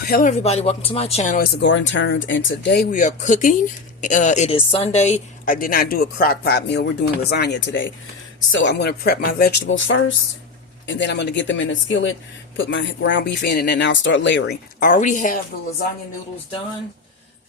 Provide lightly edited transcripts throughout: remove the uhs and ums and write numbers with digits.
Hello everybody, welcome to my channel. It's Gordon Turns, and today we are cooking. It is Sunday. I did not do a crock pot meal. We're doing lasagna today. So I'm going to prep my vegetables first, and then I'm going to get them in a skillet, put my ground beef in, and then I'll start layering. I already have the lasagna noodles done.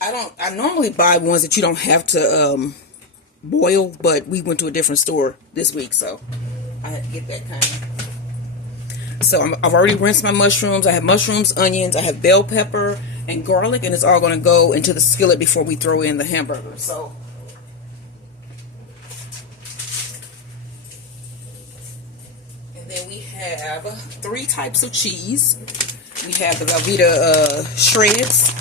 I normally buy ones that you don't have to boil, but we went to a different store this week, so I had to get that kind of. So I've already rinsed my mushrooms. I have mushrooms, onions, I have bell pepper, and garlic, and it's all going to go into the skillet before we throw in the hamburger. So, and then we have 3 types of cheese. We have the Velvetta shreds.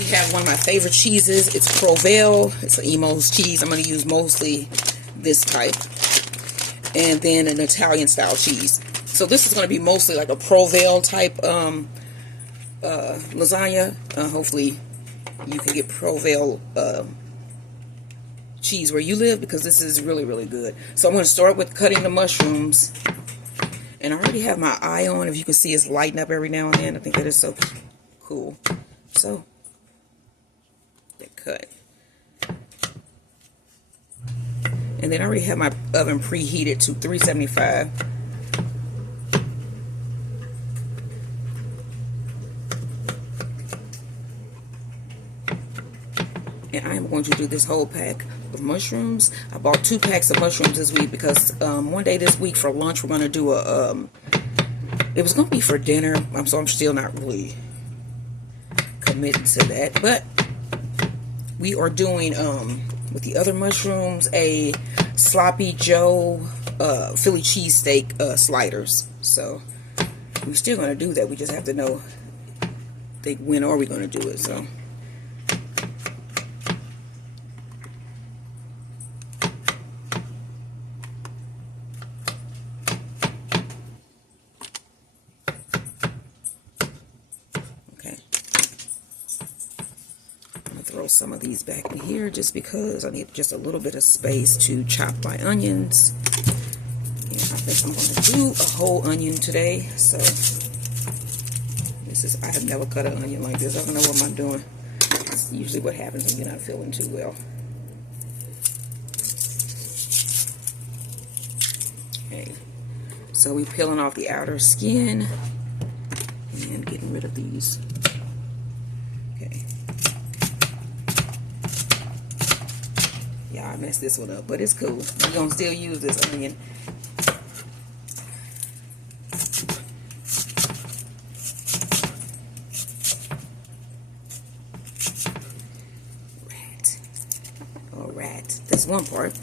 We have one of my favorite cheeses. It's Provel. It's an Emo's cheese. I'm going to use mostly this type. And then an Italian style cheese. So this is going to be mostly like a Provel type lasagna. Hopefully you can get Provel cheese where you live, because this is really, really good. So I'm going to start with cutting the mushrooms. And I already have my eye on. If you can see, it's lighting up every now and then. I think that is so cool. So, they cut. And then I already have my oven preheated to 375. And I am going to do this whole pack of mushrooms. I bought 2 packs of mushrooms this week because one day this week for lunch we're going to do a, it was going to be for dinner. So I'm still not really committed to that. But we are doing, with the other mushrooms, a Sloppy Joe Philly cheesesteak sliders. So we're still going to do that. We just have to know when are we going to do it. So okay, throw some of these back in here just because I need just a little bit of space to chop my onions. And I think I'm going to do a whole onion today. So this is, I have never cut an onion like this. I don't know what I'm doing. It's usually what happens when you're not feeling too well. Okay, so we're peeling off the outer skin and getting rid of these. Okay. Yeah, I messed this one up, but it's cool. We're going to still use this onion. Alright, that's one part.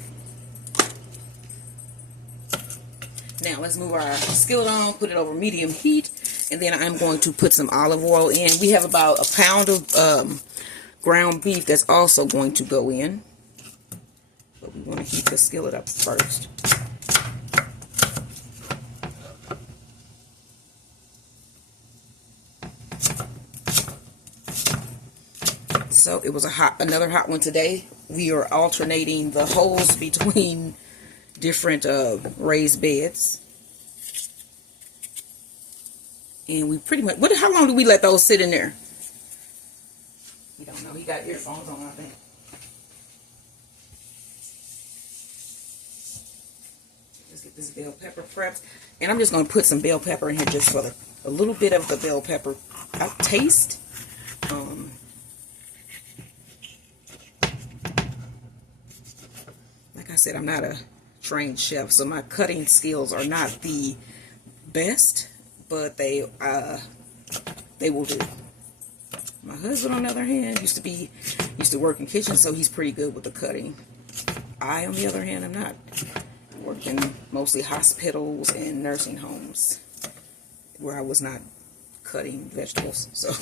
Now let's move our skillet on, put it over medium heat, and then I'm going to put some olive oil in. We have about a pound of ground beef that's also going to go in. But we want to heat the skillet up first. So it was another hot one today. We are alternating the holes between different raised beds. And we pretty much, how long do we let those sit in there? We don't know. He got earphones on, I think. Let's get this bell pepper prepped. And I'm just going to put some bell pepper in here just for a little bit of the bell pepper taste. Like I said, I'm not a trained chef, so my cutting skills are not the best, but they will do. My husband, on the other hand, used to work in kitchens, so he's pretty good with the cutting. I, on the other hand, am not. I worked in mostly hospitals and nursing homes where I was not cutting vegetables. So,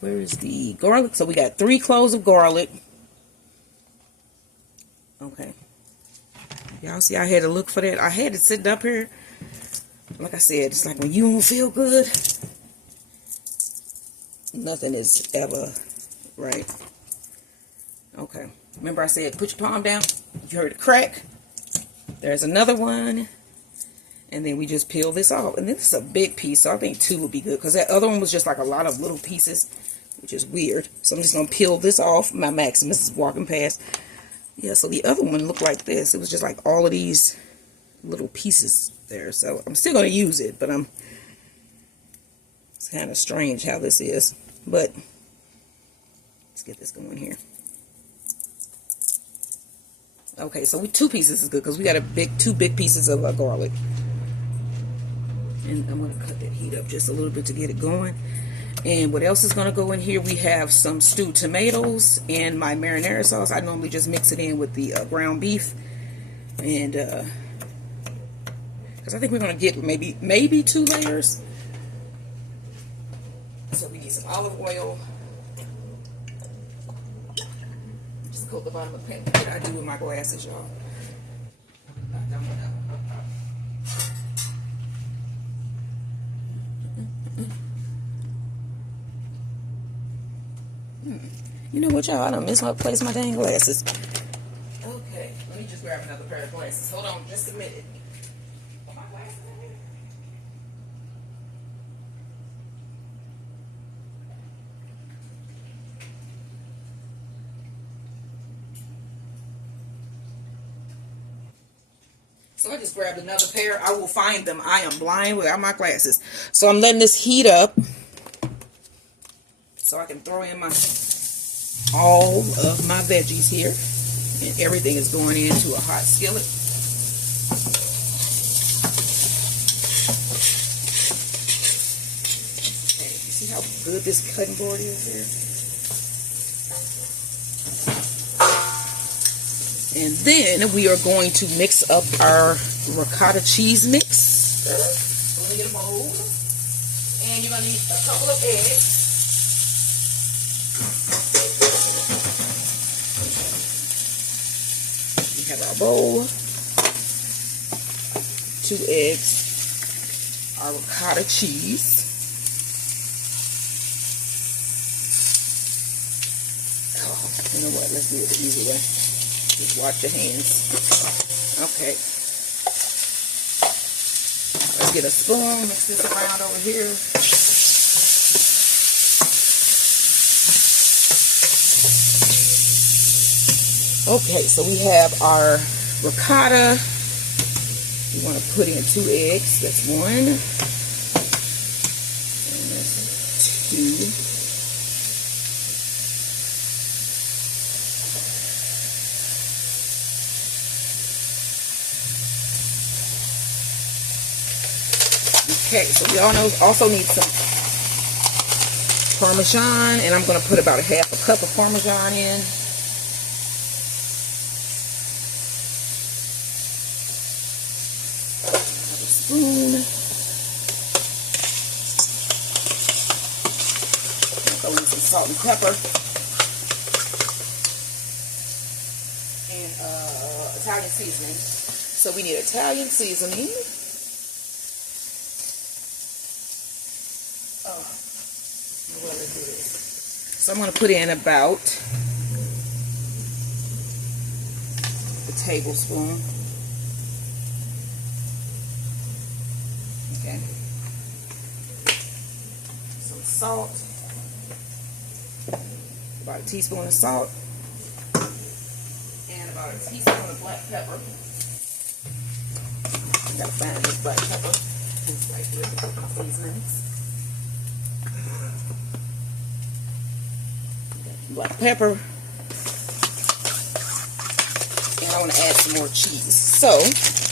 where is the garlic? So we got 3 cloves of garlic. Okay. Y'all see I had to look for that. I had it sitting up here. Like I said, it's like when you don't feel good, nothing is ever right. Okay. Remember I said put your palm down? You heard a crack. There's another one. And then we just peel this off. And this is a big piece, so I think 2 would be good. Because that other one was just like a lot of little pieces, which is weird. So I'm just going to peel this off. My Maximus is walking past. Yeah, so the other one looked like this. It was just like all of these little pieces there. So I'm still going to use it, but it's kind of strange how this is. But let's get this going here. Okay, so 2 pieces is good because we got 2 big pieces of garlic. And I'm going to cut that heat up just a little bit to get it going. And what else is going to go in here? We have some stewed tomatoes and my marinara sauce. I normally just mix it in with the ground beef. And because I think we're going to get maybe 2 layers. So we need some olive oil. Just coat the bottom of the pan. What did I do with my glasses, y'all? I don't know. You know what, y'all? I done misplaced my dang glasses. Okay, let me just grab another pair of glasses. Hold on just a minute. Are my glasses in here? So I just grabbed another pair. I will find them. I am blind without my glasses. So I'm letting this heat up so I can throw in all of my veggies here. And everything is going into a hot skillet. Okay, you see how good this cutting board is here? And then we are going to mix up our ricotta cheese mix. So let me get a bowl. And you're going to need a couple of eggs. We have our bowl. 2 eggs. Our ricotta cheese. Oh, you know what? Let's do it the easy way. Just wash your hands. Okay. Let's get a spoon. Mix this around over here. Okay, so we have our ricotta. We want to put in 2 eggs. That's 1. And that's 2. Okay, so we also need some Parmesan, and I'm going to put about 1/2 cup of Parmesan in. Another spoon. I'll throw in some salt and pepper. And Italian seasoning. So we need Italian seasoning. So I'm going to put in about a tablespoon. Okay. Some salt. About a teaspoon of salt. And about a teaspoon of black pepper. I gotta find this black pepper. It's right here with my seasonings. Black pepper, and I want to add some more cheese. So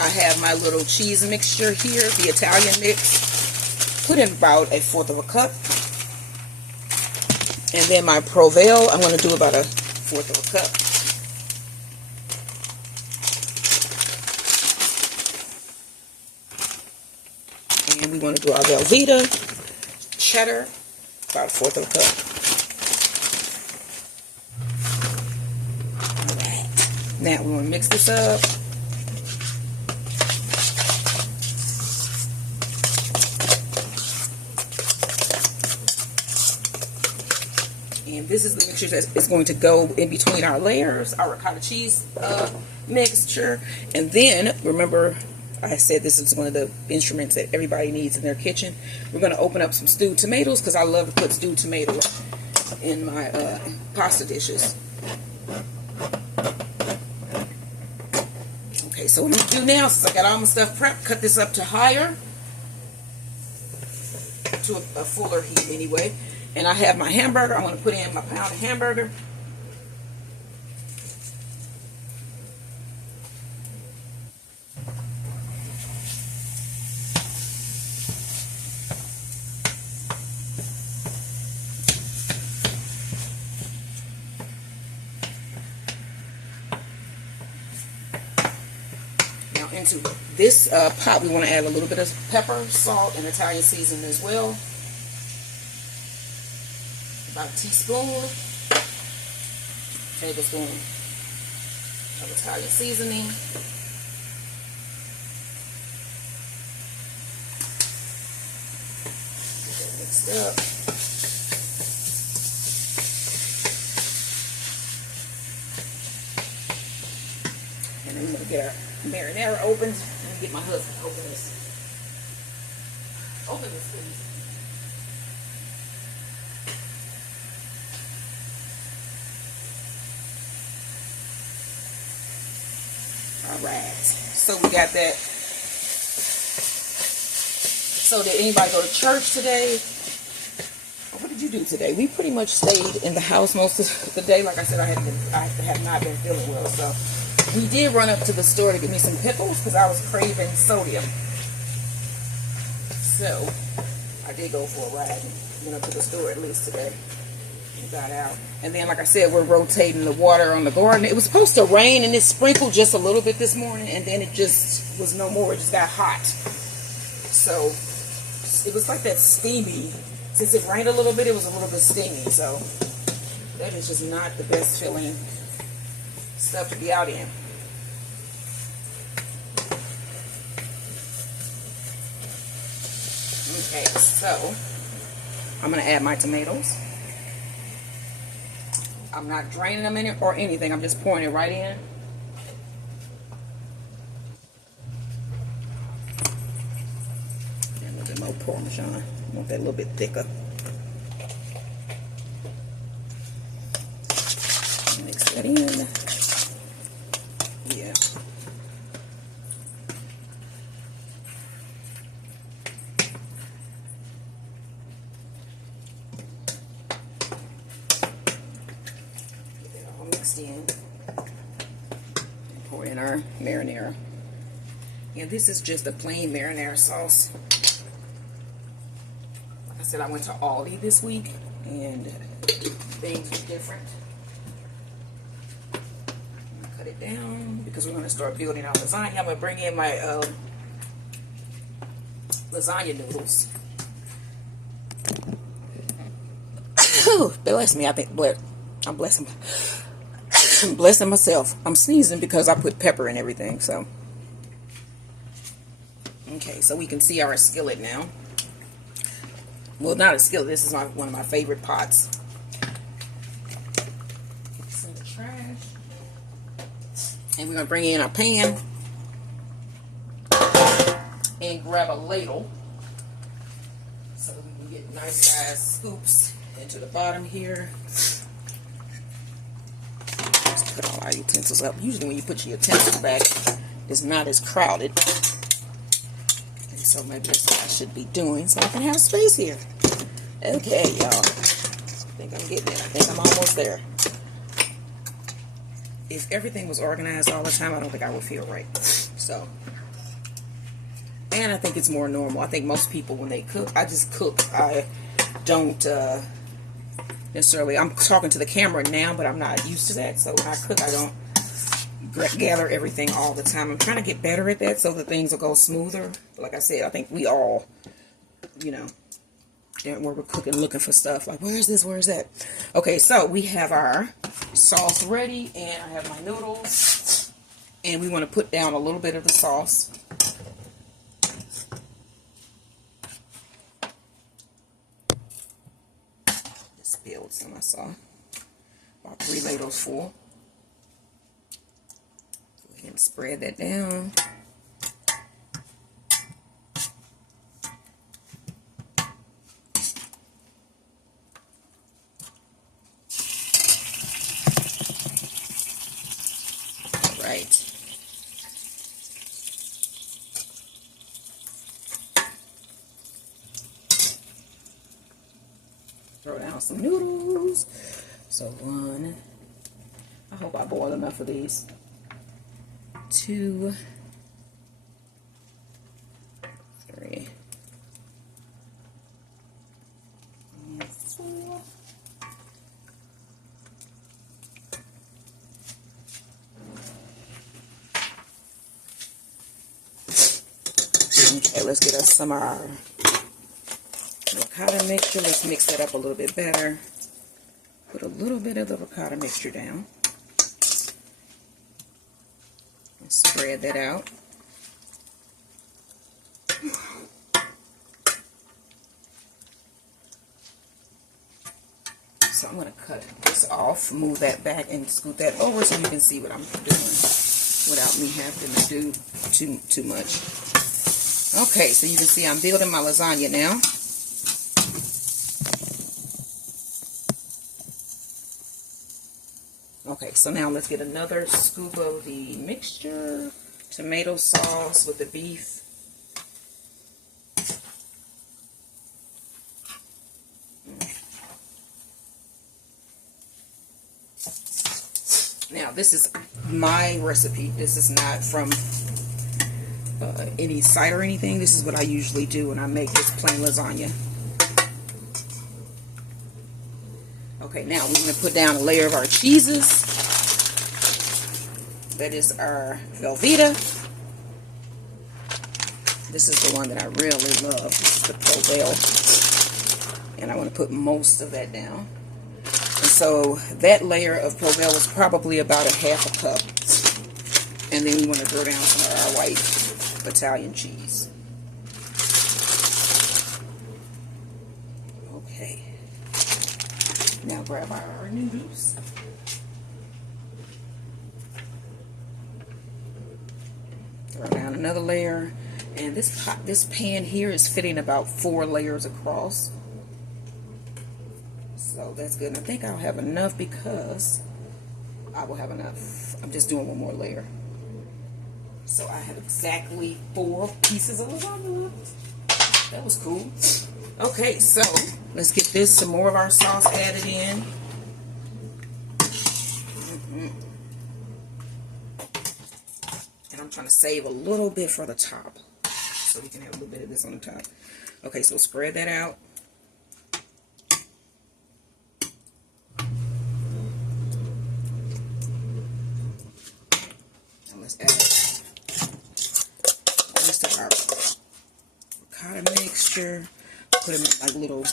I have my little cheese mixture here, the Italian mix. Put in about 1/4 cup, and then my Provel, I'm going to do about 1/4 cup. And we want to do our Velvetta, cheddar, about 1/4 cup. Now we want to mix this up. And this is the mixture that is going to go in between our layers, our ricotta cheese mixture. And then, remember, I said this is one of the instruments that everybody needs in their kitchen. We're going to open up some stewed tomatoes because I love to put stewed tomatoes in my pasta dishes. Okay, so what I'm going to do now, since I got all my stuff prepped, cut this up to higher, to a fuller heat anyway. And I have my hamburger. I'm going to put in my pound of hamburger. Now into this pot, we want to add a little bit of pepper, salt, and Italian seasoning as well. About a tablespoon of Italian seasoning. Get that mixed up. And then we're going to get our marinara opened. Let me get my husband to open this. Open this, please. Alright, so we got that. So did anybody go to church today? Or what did you do today? We pretty much stayed in the house most of the day. Like I said, I have not been feeling well. So we did run up to the store to get me some pickles because I was craving sodium. So I did go for a ride and went up to the store at least today. Got out. And then, like I said, we're rotating the water on the garden. It was supposed to rain and it sprinkled just a little bit this morning, and then it just was no more. It just got hot. So it was like that steamy. Since it rained a little bit, it was a little bit steamy. So that is just not the best feeling stuff to be out in. Okay, so I'm going to add my tomatoes. I'm not draining them in it or anything. I'm just pouring it right in. And a little bit more Parmesan. I want that a little bit thicker. Mix that in. Yeah. In and pour in our marinara. And this is just a plain marinara sauce. Like I said, I went to Aldi this week and things are different. Cut it down because we're going to start building our lasagna. I'm going to bring in my lasagna noodles. Bless me, I think. I'm blessing. I'm blessing myself. I'm sneezing because I put pepper in everything. So, okay, so we can see our skillet now. Well, not a skillet. This is one of my favorite pots. It's in the trash, and we're gonna bring in our pan and grab a ladle so we can get nice size scoops into the bottom here. Put all our utensils up. Usually when you put your utensils back, it's not as crowded. And so maybe that's what I should be doing so I can have space here. Okay, y'all. I think I'm getting it. I think I'm almost there. If everything was organized all the time, I don't think I would feel right. So, and I think it's more normal. I think most people, when they cook, I just cook. I don't necessarily, I'm talking to the camera now, but I'm not used to that. So when I cook, I don't gather everything all the time. I'm trying to get better at that so that things will go smoother. But like I said, I think we all, you know, where we're cooking, looking for stuff like, where's this, where's that? Okay, so we have our sauce ready, and I have my noodles, and we want to put down a little bit of the sauce. Spilled some, I saw about 3 ladles full. Go ahead and spread that down. Throw down some noodles. So 1, I hope I boil enough of these. 2, 3, and 4. Okay, let's get us some of our ricotta mixture. Let's mix that up a little bit better. Put a little bit of the ricotta mixture down. And spread that out. So I'm going to cut this off, move that back, and scoot that over so you can see what I'm doing without me having to do too much. Okay, so you can see I'm building my lasagna now. Okay, so now let's get another scoop of the mixture. Tomato sauce with the beef. Now, this is my recipe. This is not from any site or anything. This is what I usually do when I make this plain lasagna. Okay, now we're going to put down a layer of our cheeses. That is our Velvetta. This is the one that I really love. This is the Provel. And I want to put most of that down. And so that layer of Provel is probably about a half a cup. And then we want to throw down some of our white Italian cheese. Okay. Now grab our noodles. Throw down another layer. And this pan here is fitting about 4 layers across. So that's good. And I think I'll have enough because I will have enough. I'm just doing one more layer. So I have exactly 4 pieces of lasagna left. That was cool. Okay, so let's get some more of our sauce added in. And I'm trying to save a little bit for the top, so we can have a little bit of this on the top. Okay, so spread that out. And let's add our ricotta mixture. Put them in like little,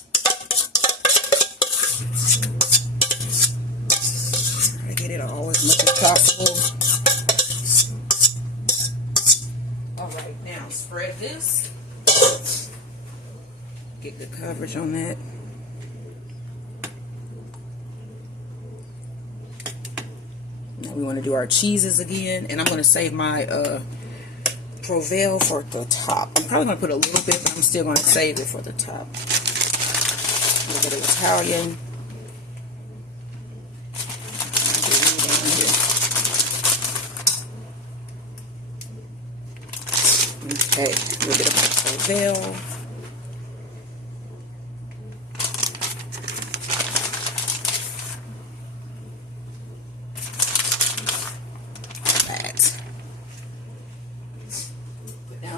try to get it all as much as possible. Alright, now spread this. Get good coverage on that. Now we want to do our cheeses again, and I'm going to save my Provel for the top. I'm probably going to put a little bit, but I'm still going to save it for the top. A little bit of Italian. Okay, a little bit of my Provel.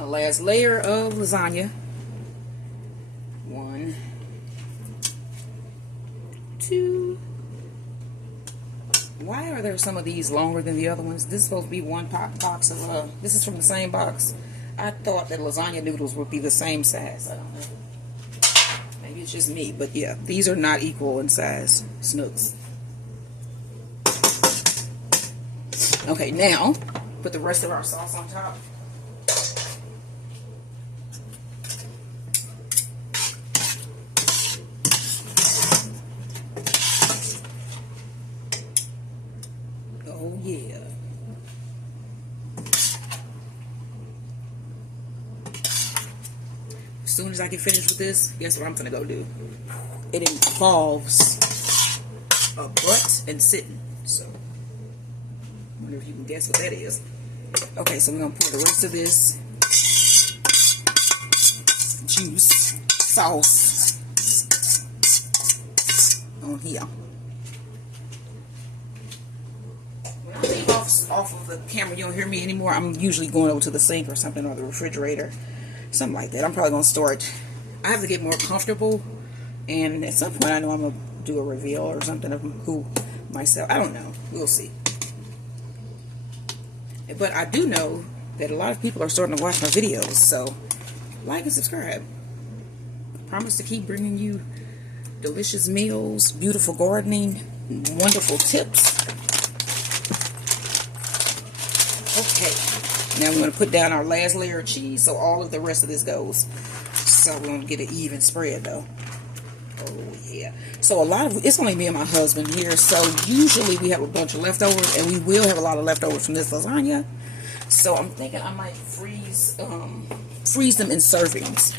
Last layer of lasagna. 1, 2. Why are there some of these longer than the other ones? This is supposed to be one box of this is from the same box. I thought that lasagna noodles would be the same size. I don't know. Maybe it's just me, but yeah, these are not equal in size. Snooks. Okay, now put the rest of our sauce on top. Oh yeah. As soon as I get finished with this, guess what I'm gonna go do? It involves a butt and sitting. So I wonder if you can guess what that is. Okay, so we're gonna pour the rest of this juice, sauce, yeah. When I leave off of the camera, you don't hear me anymore. I'm usually going over to the sink or something, or the refrigerator, something like that. I'm probably gonna store it. I have to get more comfortable, and at some point I know I'm gonna do a reveal or something of who myself. I don't know. We'll see. But I do know that a lot of people are starting to watch my videos, so like and subscribe. I promise to keep bringing you delicious meals, beautiful gardening, wonderful tips. Okay, now we're going to put down our last layer of cheese, so all of the rest of this goes. So we're going to get an even spread though. Oh yeah. So it's only me and my husband here, so usually we have a bunch of leftovers, and we will have a lot of leftovers from this lasagna. So I'm thinking I might freeze them in servings,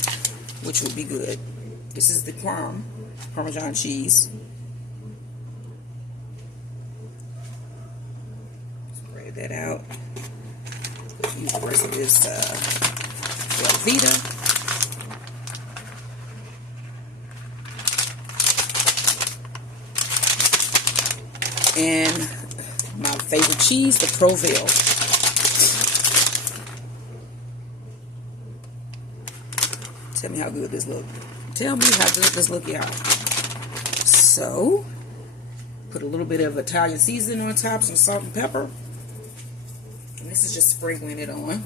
which would be good. This is the Parmesan cheese. Spread that out. Use the rest of this Velvetta. And my favorite cheese, the Provel. Tell me how good this looks. Tell me how good this looks, y'all. So, put a little bit of Italian seasoning on top, some salt and pepper. And this is just sprinkling it on.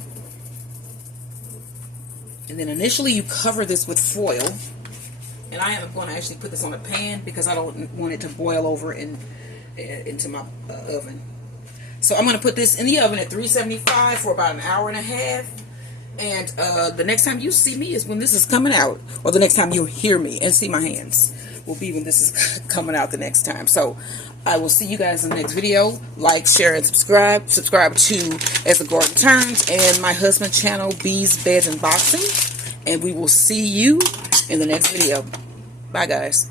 And then initially you cover this with foil. And I am going to actually put this on a pan because I don't want it to boil over into my oven. So I'm going to put this in the oven at 375 for about an hour and a half. And the next time you see me is when this is coming out. Or the next time you hear me and see my hands will be when this is coming out the next time. So I will see you guys in the next video. Like, share, and subscribe. Subscribe to As the Garden Turns and my husband's channel, Bees, Beds, and Boxing. And we will see you in the next video. Bye, guys.